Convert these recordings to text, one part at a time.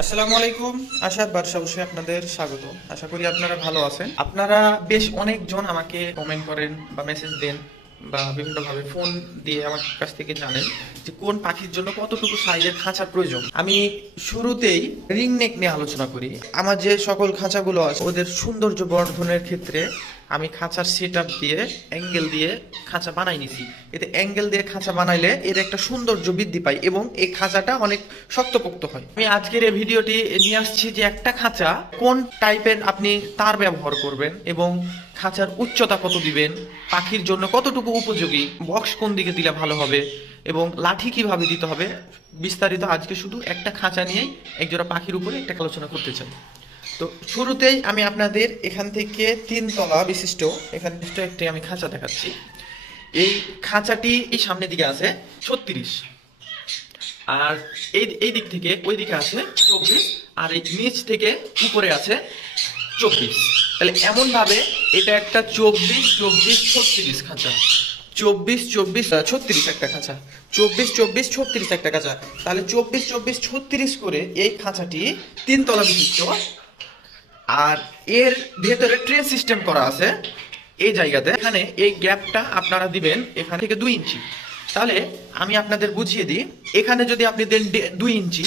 আসসালামু আলাইকুম। আশাদ বাদশা বসে আপনাদের স্বাগত। আশা করি আপনারা ভালো আছেন। আপনারা বেশ অনেকজন আমাকে কমেন্ট করেন বা মেসেজ দেন বা বিভিন্নভাবে ফোন দিয়ে আমার কাছ থেকে জানেন যে কোন পাখির জন্য কতটুকু সাইজের খাঁচার প্রয়োজন। আমি শুরুতেই রিং নেক নিয়ে আলোচনা করি। আমার যে সকল খাঁচাগুলো আছে ওদের সৌন্দর্য বর্ধনের ক্ষেত্রে আমি খাঁচার সেটআপ দিয়ে অ্যাঙ্গেল দিয়ে খাঁচা বানাই নিছি। এতে অ্যাঙ্গেল দিয়ে খাঁচা বানাইলে এর একটা সৌন্দর্য বৃদ্ধি পায় এবং এই খাঁচাটা অনেক শক্তপোক্ত হয়। আমি আজকের এই ভিডিওটি নিয়ে আসছি যে একটা খাঁচা কোন টাইপের আপনি তার ব্যবহার করবেন এবং খাঁচার উচ্চতা কত দিবেন, পাখির জন্য কতটুকু উপযোগী, বক্স কোন দিকে দিলে ভালো হবে এবং লাঠি কিভাবে দিতে হবে, বিস্তারিত আজকে শুধু একটা খাঁচা নিয়েই একজোড়া পাখির উপরে একটা আলোচনা করতে চাই। তো শুরুতেই আমি আপনাদের এখান থেকে 3 তলা বিশিষ্ট একটি আমি খাঁচা দেখাচ্ছি। এই খাঁচাটি এই সামনের দিকে আছে 36, আর এই দিক থেকে ওই দিকে আছে 24, আর এই নিচ থেকে উপরে আছে 24। তাহলে এমন ভাবে এটা একটা 24, 24, 36 খাঁচা, 24, 24, 36 একটা খাঁচা, 24, 24, 36 একটা খাঁচা। তাহলে 24, 24, 36 করে এই খাঁচাটি 3 তলা বিশিষ্ট। আর এর ভেতরে ট্রে সিস্টেম করা আছে এই জায়গাতে। এখানে এই গ্যাপটা আপনারা দিবেন এখান থেকে 2 ইঞ্চি। তাহলে আমি আপনাদের বুঝিয়ে দিই, এখানে যদি আপনি দেন 2 ইঞ্চি,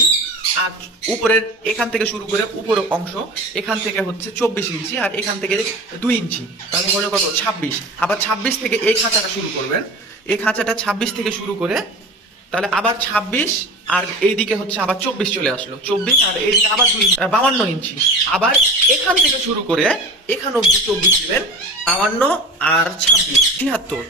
আর উপরের এখান থেকে শুরু করে উপরের অংশ এখান থেকে হচ্ছে 24 ইঞ্চি, আর এখান থেকে 2 ইঞ্চি, তাহলে হলো কত 26। আবার 26 থেকে এই খাঁচাটা শুরু করবেন, এই খাঁচাটা 26 থেকে শুরু করে তাহলে আবার 26, আর এইদিকে হচ্ছে আবার 24 চলে আসলো, 24, আর এইদিকে আবার 52 ইঞ্চি। আবার এখান থেকে শুরু করে এখানে অব্দি 24 দিবেন, 52 আর 26 73।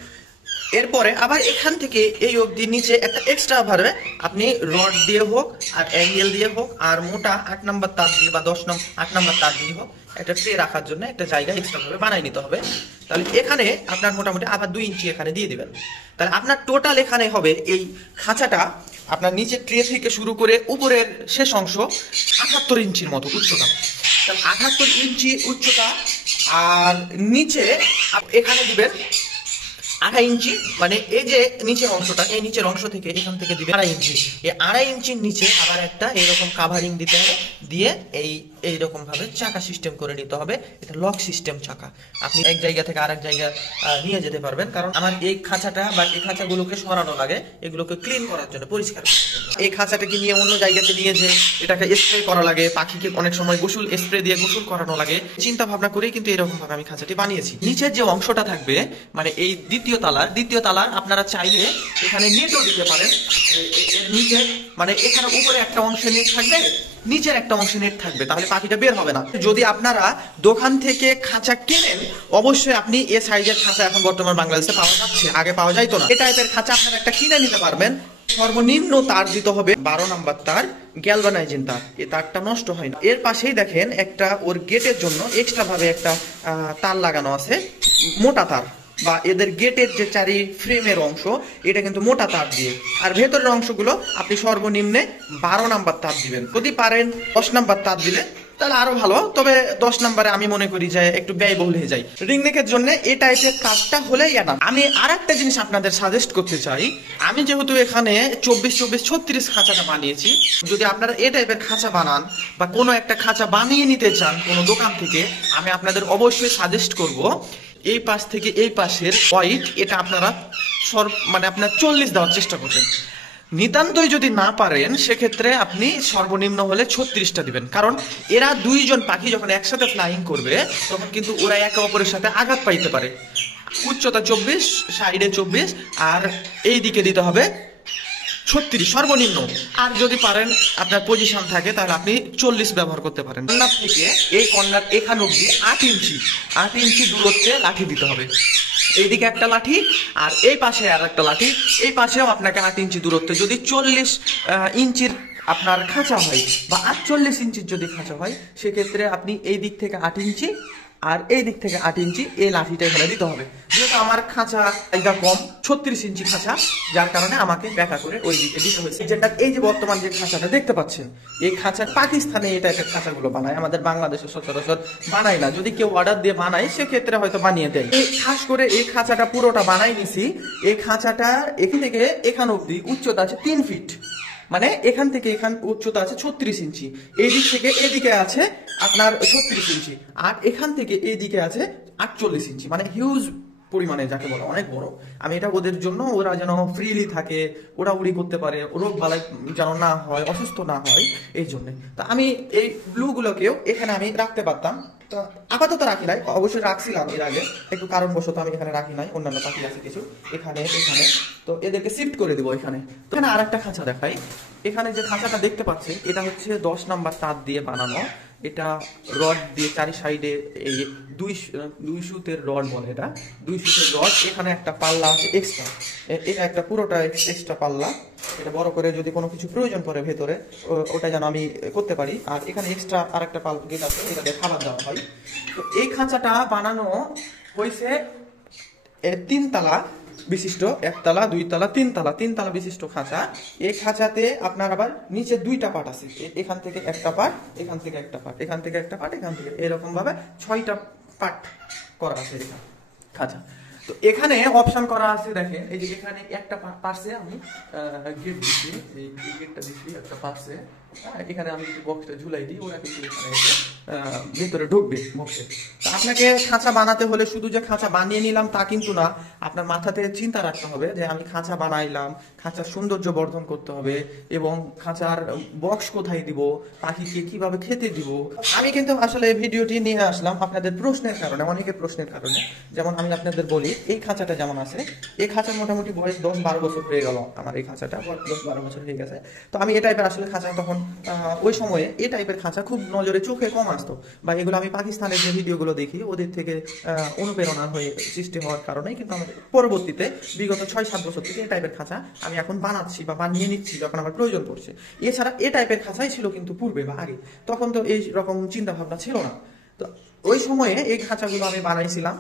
এরপরে আবার এখান থেকে এই অবধি নিচে একটা এক্সট্রা ভাবে আপনি রড দিয়ে হোক আর অ্যাঙ্গেল দিয়ে হোক আর মোটা 8 নাম্বার তার দিয়ে বা 8 নাম্বার তার দিয়ে হোক একটা ট্রে রাখার জন্য একটা জায়গা এক্সট্রা ভাবে বানাই নিতে হবে। তাহলে এখানে আপনার মোটামুটি আবার 2 ইঞ্চি এখানে দিয়ে দিবেন। তাহলে আপনার টোটাল এখানে হবে এই খাঁচাটা আপনার নিচে ট্রে থেকে শুরু করে উপরের শেষ অংশ 78 ইঞ্চির মতো উচ্চতা। তাহলে 78 ইঞ্চি উচ্চতা, আর নিচে এখানে দিবেন 2.5 ইঞ্চি, মানে এই যে নিচের অংশটা, এই নিচের অংশ থেকে এখান থেকে দিবে 2.5 ইঞ্চি। এই 2.5 ইঞ্চির নিচে আবার একটা এরকম কাভারিং দিতে হবে, দিয়ে এইরকম ভাবে চাকা সিস্টেম করে নিতে হবে। এটা লক সিস্টেম চাকা, আপনি এক জায়গা থেকে আরেক জায়গা নিয়ে যেতে পারবেন। কারণ আমার এই খাঁচাটা বা এই খাঁচাগুলোকে সরানো লাগে, এগুলোকে ক্লিন করার জন্য, পরিষ্কার করার জন্য। এই খাঁচাটাকে নিয়ে অন্য জায়গাতে নিয়ে যে এটাকে স্প্রে করা লাগে, পাখিকে অনেক সময় গোসল স্প্রে দিয়ে গোসল করানো লাগে, চিন্তা ভাবনা করেই কিন্তু এরকম ভাবে আমি খাঁচাটি বানিয়েছি। নিচের যে অংশটা থাকবে মানে এই দ্বিতীয় তালার আপনারা চাইলে এখানে নেটও দিতে পারেন। নিচে মানে এখানে উপরে একটা অংশে নেট থাকবে, নিচের একটা অংশে নেট থাকবে, তাহলে পাখিটা বের হবে না। যদি আপনারা দোকান থেকে খাঁচা কেনেন, অবশ্যই আপনি এ সাইজের খাঁচা এখন বর্তমান বাংলাদেশে পাওয়া যাচ্ছে, আগে পাওয়া যাইতো না। এই টাইপের খাঁচা আপনারা একটা কিনে নিতে পারবেন। সর্বনিম্ন তার দিতে হবে 12 নাম্বার তার, গ্যালভানাইজিং তার। এই তারটা নষ্ট হয় না। এর পাশেই দেখেন একটা ওর গেটের জন্য এক্সট্রা ভাবে একটা তার লাগানো আছে, মোটা তার, বা এদের গেটের যে চারি ফ্রেমের অংশ এটা কিন্তু মোটা তার দিয়ে। আর ভেতরের অংশগুলো আপনি সর্বনিম্নে 12 নাম্বার তার দিবেন। যদি পারেন 10 নাম্বার তার দিলে তাহলে আরো ভালো, তবে 10 নাম্বারে আমি মনে করি যে একটু ব্যয়বহুল হয়ে যায়। রিং নেকের জন্য এই টাইপের কাজটা হলেই না। আমি আর একটা জিনিস আপনাদের সাজেস্ট করতে চাই, আমি যেহেতু এখানে 24, 24, 36 খাঁচাটা বানিয়েছি, যদি আপনারা এই টাইপের খাঁচা বানান বা কোনো একটা খাঁচা বানিয়ে নিতে চান কোনো দোকান থেকে, আমি আপনাদের অবশ্যই সাজেস্ট করব এই পাশ থেকে এই পাশের ওয়াইট এটা আপনারা মানে আপনার 40 দেওয়ার চেষ্টা করবেন। নিতান্তই যদি না পারেন সেক্ষেত্রে আপনি সর্বনিম্ন হলে 36টা দিবেন। কারণ এরা দুইজন পাখি যখন একসাথে ফ্লাইং করবে তখন কিন্তু ওরা একে অপরের সাথে আঘাত পাইতে পারে। উচ্চতা 24, সাইডে 24, আর এই দিকে দিতে হবে 36 সর্বনিম্ন। আর যদি পারেন আপনার পজিশন থাকে তাহলে আপনি 40 ব্যবহার করতে পারেন। কর্নার থেকে এই কর্নার এখানে অব্দি 8 ইঞ্চি দূরত্বে লাঠি দিতে হবে। এইদিকে একটা লাঠি আর এই পাশে আর একটা লাঠি, এই পাশেও আপনাকে 8 ইঞ্চি দূরত্বে। যদি 40 ইঞ্চির আপনার খাঁচা হয় বা 48 ইঞ্চির যদি খাঁচা হয় সেক্ষেত্রে আপনি এই দিক থেকে 8 ইঞ্চি আর এই দিক থেকে 8 ইঞ্চি এই লাঠিটা এখানে দিতে হবে। যেহেতু আমার খাঁচা জায়গা কম, 36 ইঞ্চি খাঁচা, যার কারণে আমাকে ব্যাকা করে ওই দিকে দিতে হয়েছে। যেটা এই যে বর্তমান যে খাঁচাটা দেখতে পাচ্ছেন, এই খাঁচা পাকিস্তানে এই টাইপের খাঁচাগুলো বানায়, আমাদের বাংলাদেশে সচরাচর বানায় না। যদি কেউ অর্ডার দিয়ে বানায় সেক্ষেত্রে হয়তো বানিয়ে দেয়। এই খাস করে এই খাঁচাটা পুরোটা বানাই নিছি। এই খাঁচাটা এখান থেকে এখান অব্দি উচ্চতা আছে 3 ফিট। মানে এখান থেকে এখান উচ্চতা আছে 36 ইঞ্চি, এই দিক থেকে এদিকে আছে আপনার 36 ইঞ্চি, আর এখান থেকে এইদিকে আছে 48 ইঞ্চি, মানে হিউজ পরিমাণে, যাকে বলে অনেক বড়। আমি এটা ওদের জন্য, ওরা যেন ফ্রিলি থাকে, উড়াউড়ি করতে পারে, রোগ বালাই যেন না হয়, অসুস্থ না হয়, এই জন্য। তো আমি এই ব্লুগুলোকেও এখানে আমি রাখতে পারতাম, তো আপাতত রাখি নাই, অবশ্যই রাখছিলাম এর আগে, একটু কারণবশত আমি এখানে রাখি নাই, অন্যান্য পাখি আছে কিছু এখানে এখানে, তো এদেরকে শিফট করে দিব এখানে। তো এখানে আর একটা খাঁচা দেখাই। এখানে যে খাঁচাটা দেখতে পাচ্ছেন, এটা হচ্ছে 10 নাম্বার তার দিয়ে বানানো। এটা রড দিয়ে চারি সাইডে এই দুই সুতের রড বলে, এটা 2 সুতের রড। এখানে একটা পাল্লা আছে এক্সট্রা, এটা একটা পুরোটা এক্সট্রা পাল্লা। এটা বড় করে যদি কোনো কিছু প্রয়োজন পড়ে ভেতরে, ওটা যেন আমি করতে পারি। আর এখানে এক্সট্রা আর একটা গেট আছে, এটা দিয়ে খাবার দেওয়া হয়। তো এই খাঁচাটা বানানো হয়েছে 3 তলা বিশিষ্ট, 1 তলা 2 তলা 3 তলা, 3 তলা বিশিষ্ট খাঁচা। এই খাঁচাতে আপনার আবার নিচে 2টা পার্ট আছে, এখান থেকে একটা পার্ট, এখান থেকে একটা পার্ট, এখান থেকে একটা পার্ট, এখান থেকে, এরকম ভাবে 6টা পার্ট করা আছে এখানে খাঁচা। তো এখানে অপশন করা আছে, দেখেন এই যে এখানে একটা পার্সে আমি গেট দিচ্ছি, এই গেটটা দিচ্ছি একটা পার্সে। এখানে আমি যদি বক্সটা ঝুলাই দিই, ওরা কিন্তু এখানে এসে ভিতরে ঢুকবে বক্সে। তো আপনাকে খাঁচা বানাতে হলে শুধু যে খাঁচা বানিয়ে নিলাম তা কিন্তু না, আপনার মাথাতে চিন্তা রাখতে হবে যে আমি খাঁচা বানাইলাম, খাঁচার সৌন্দর্য বর্ধন করতে হবে, এবং খাঁচার বক্স কোথায় দিব, পাখিকে কিভাবে খেতে দিব। আমি কিন্তু আসলে এই ভিডিওটি নিয়ে আসলাম আপনাদের প্রশ্নের কারণে, অনেকের প্রশ্নের কারণে। যেমন আমি আপনাদের বলি, এই খাঁচাটা যেমন আছে, এই খাঁচার মোটামুটি বয়স 10-12 বছর হয়ে গেল, আমার এই খাঁচাটা 10-12 বছর হয়ে গেছে। তো আমি এই টাইপের আসলে খাঁচা, তখন ওই সময়ে এই টাইপের খাঁচা খুব নজরে চোখে কম আসতো, বা এগুলো আমি পাকিস্তানের যে ভিডিওগুলো দেখি ওদের থেকে অনুপ্রেরণা হয়ে সৃষ্টি হওয়ার কারণেই কিন্তু আমার পরবর্তীতে বিগত 6-7 বছর থেকে এই টাইপের খাঁচা আমি এখন বানাচ্ছি বা বানিয়ে নিচ্ছি যখন আমার প্রয়োজন পড়ছে। এছাড়া এই টাইপের খাঁচাই ছিল কিন্তু পূর্বে বা আগে, তখন তো এই রকম চিন্তা ভাবনা ছিল না। তো ওই সময়ে এই খাঁচাগুলো আমি বানাইছিলাম।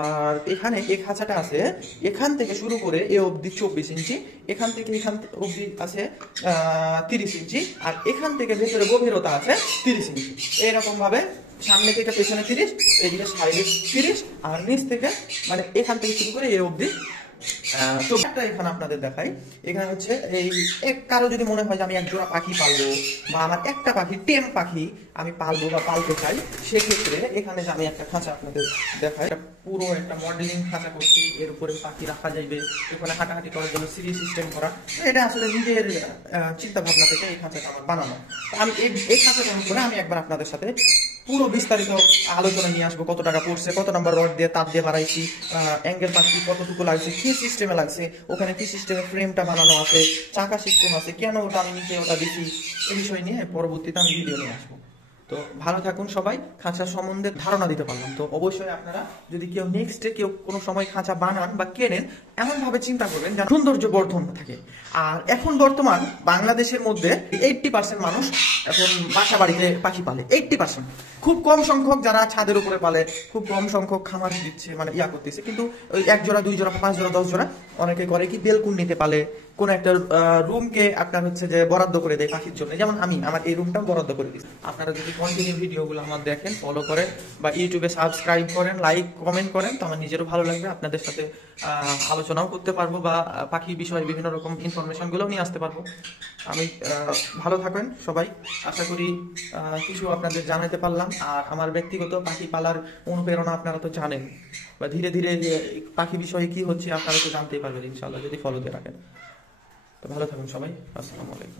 আর এখানে এই খাঁচাটা আছে, এখান থেকে শুরু করে এ অবধি 24 ইঞ্চি, এখান থেকে এখান অবধি আছে 30 ইঞ্চি, আর এখান থেকে ভেতরে গভীরতা আছে 30 ইঞ্চি। এরকম ভাবে সামনে থেকে পেছনে 30, এদিকে সাইডে 30, আর নিচ থেকে মানে এখান থেকে শুরু করে এ অবধি। এখানে আপনাদের দেখাই, এখানে হচ্ছে এই কারো যদি মনে হয় যে আমি এক জোড়া পাখি পালবো, বা আমার একটা পাখি টেম পাখি আমি পালবো বা পালতে চাই, সেক্ষেত্রে এখানে যে আমি একটা খাঁচা আপনাদের দেখাই, পুরো একটা মডেলিং খাঁচা করছি, এর উপরে পাখি রাখা যাইবে, এখানে হাঁটাহাঁটি করার জন্য সিঁড়ি সিস্টেম করা। এটা আসলে নিজের চিন্তা ভাবনা থেকে এই খাঁচাটা আমার বানানো। আমি এই খাঁচাটার উপরে আমি একবার আপনাদের সাথে পুরো বিস্তারিত আলোচনা নিয়ে আসবো, কত টাকা পড়ছে, কত নাম্বার রড দিয়ে তার দিয়ে বাড়াইছি, অ্যাঙ্গেল পাচ্ছি কতটুকু লাগছে, কি সিস্টেমে লাগছে, ওখানে কি সিস্টেমে ফ্রেমটা বানানো আছে, চাকা সিস্টেম আছে, কেন ওটা আমি নিচে ওটা দিচ্ছি, এই বিষয় নিয়ে পরবর্তীতে আমি ভিডিও নিয়ে আসবো। তো ভালো থাকুন সবাই, খাঁচা সম্বন্ধে ধারণা দিতে পারলাম। তো অবশ্যই আপনারা যদি কেউ নেক্সটে কেউ কোনো সময় খাঁচা বানান বা কেনেন, এমন ভাবে চিন্তা করবেন যেন সৌন্দর্য বর্ধন থাকে। আর এখন বর্তমান বাংলাদেশের মধ্যে 80% মানুষ এখন বাসা বাড়িতে পাখি পালে, 80%। খুব কম সংখ্যক যারা ছাদের উপরে পালে, খুব কম সংখ্যক খামার দিচ্ছে, মানে করতেছে। কিন্তু ওই 1 জোড়া 2 জোড়া 5 জোড়া 10 জোড়া অনেকে করে কি বেলকুনিতে পালে, কোন একটা রুমকে আপনার হচ্ছে যে বরাদ্দ করে দেয় পাখির জন্য। যেমন আমি আমার এই রুমটা বরাদ্দ করে দিচ্ছি। আপনারা যদি কন্টিনিউ ভিডিওগুলো আমার দেখেন, ফলো করেন, বা ইউটিউবে সাবস্ক্রাইব করেন, লাইক কমেন্ট করেন, তো আমার নিজেরও ভালো লাগবে, আপনাদের সাথে আলোচনাও করতে পারবো, বা পাখি বিষয়ে বিভিন্ন রকম ইনফরমেশন গুলো নিয়ে আসতে পারবো। আমি ভালো থাকেন সবাই, আশা করি কিছু আপনাদের জানাতে পারলাম। আর আমার ব্যক্তিগত পাখি পালার অনুপ্রেরণা আপনারা তো জানেন, বা ধীরে ধীরে পাখি বিষয়ে কি হচ্ছে আপনারা তো জানতেই পারবেন ইনশাআল্লাহ, যদি ফলোতে রাখেন। তো ভালো থাকুন সবাই, আসসালামু আলাইকুম।